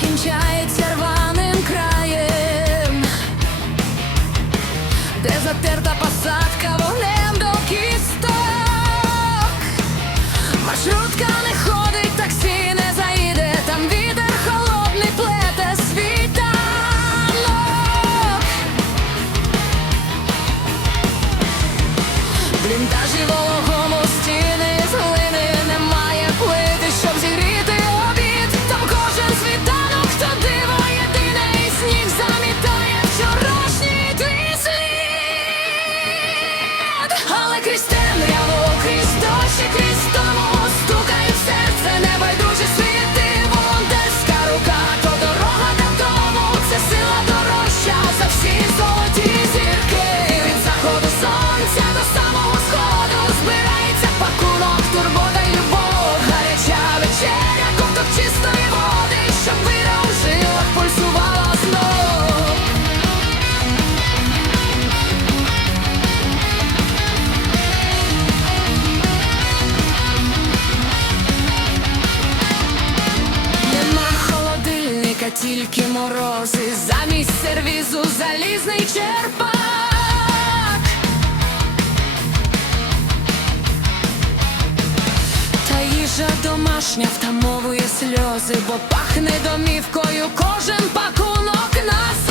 Кінчається рваним краєм, де затерта посадка. дикі морози, замість сервізу залізний черпак. Та їжа домашня втамовує сльози, бо пахне домівкою кожен пакунок нас.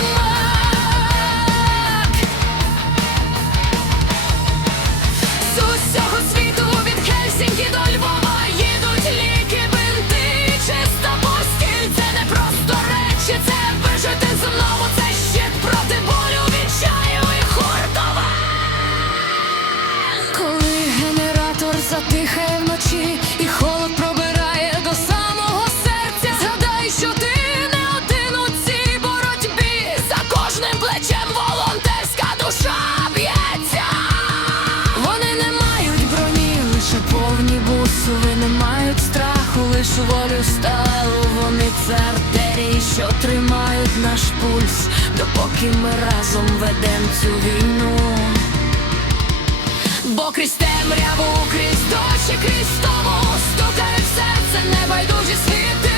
лиш волю стару, вони це артерії, що тримають наш пульс, допоки ми разом ведем цю війну, бо крізь темряву, крізь дощі, крізь тому стукає в серце небайдужі світи.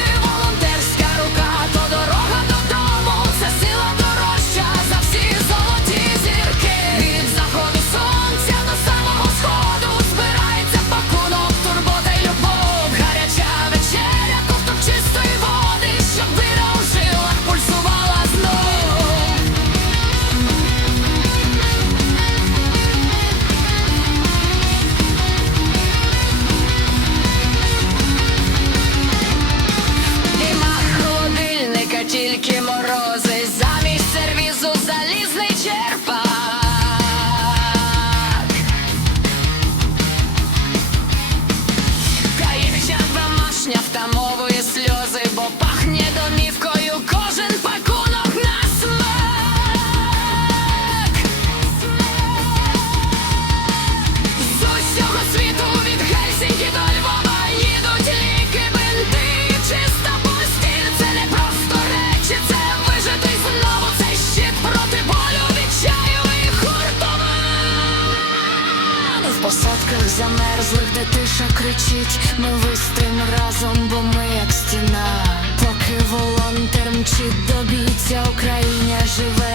злих, де тиша кричить, ми вистрим разом, бо ми як стіна, поки волонтер мчить до бійця Україна живе.